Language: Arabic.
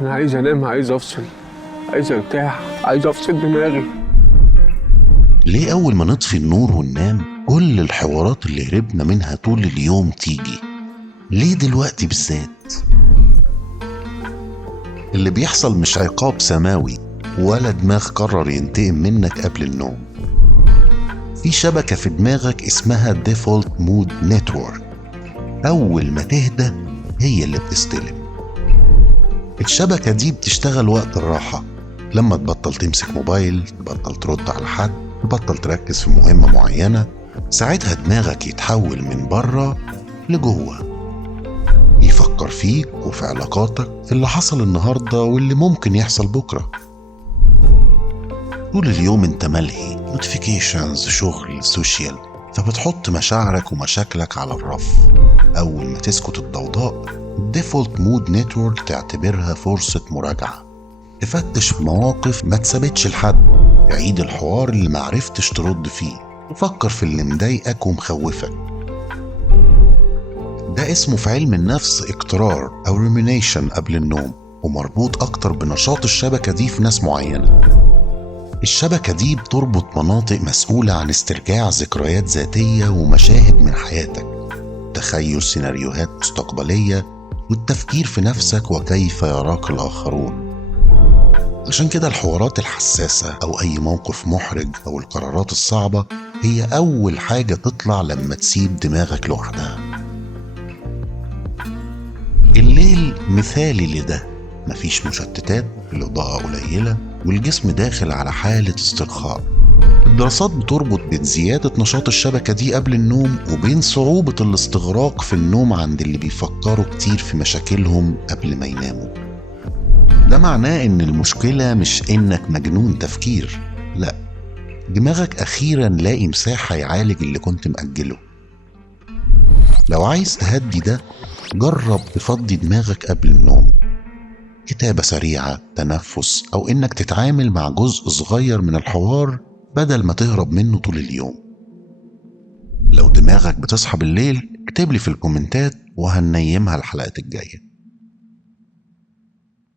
انا عايز انام، عايز افصل، عايز ارتاح، عايز افصل دماغي. ليه أول ما نطفي النور وننام كل الحوارات اللي هربنا منها طول اليوم تيجي؟ ليه دلوقتي بالذات؟ اللي بيحصل مش عقاب سماوي ولا دماغ قرر ينتقم منك قبل النوم. في شبكة في دماغك اسمها ديفولت مود نتورك، أول ما تهدى هي اللي بتستلم. الشبكة دي بتشتغل وقت الراحة، لما تبطل تمسك موبايل، تبطل ترد على حد، تبطل تركز في مهمة معينة. ساعتها دماغك يتحول من بره لجوه، يفكر فيك وفي علاقاتك، في اللي حصل النهاردة واللي ممكن يحصل بكرة. طول اليوم انت ملهي، نوتيفيكيشنز، شغل، سوشيال، فبتحط مشاعرك ومشاكلك على الرف. أول ما تسكت الضوضاء الديفولت مود نتورك تعتبرها فرصة مراجعة، تفتش في مواقف ما تثبتش لحد، تعيد الحوار اللي معرفتش ترد فيه، تفكر في اللي مضايقك ومخوفك. ده اسمه في علم النفس اقترار أو rumination قبل النوم، ومربوط أكتر بنشاط الشبكة دي في ناس معينة. الشبكة دي بتربط مناطق مسؤولة عن استرجاع ذكريات ذاتية ومشاهد من حياتك، تخيل سيناريوهات مستقبلية، والتفكير في نفسك وكيف يراك الآخرون. عشان كده الحوارات الحساسة أو أي موقف محرج أو القرارات الصعبة هي أول حاجة تطلع لما تسيب دماغك لوحدها. الليل مثالي لده، مفيش مشتتات، الإضاءة قليلة، والجسم داخل على حالة استرخاء. الدراسات بتربط بين زيادة نشاط الشبكة دي قبل النوم وبين صعوبة الاستغراق في النوم عند اللي بيفكروا كتير في مشاكلهم قبل ما يناموا. ده معناه إن المشكلة مش إنك مجنون تفكير، لأ، دماغك أخيرا لاقي مساحة يعالج اللي كنت مأجله. لو عايز تهدي ده، جرب تفضي دماغك قبل النوم، كتابة سريعة، تنفس، أو إنك تتعامل مع جزء صغير من الحوار بدل ما تهرب منه طول اليوم. لو دماغك بتصحى بالليل اكتب لي في الكومنتات وهنيمها الحلقات الجاية.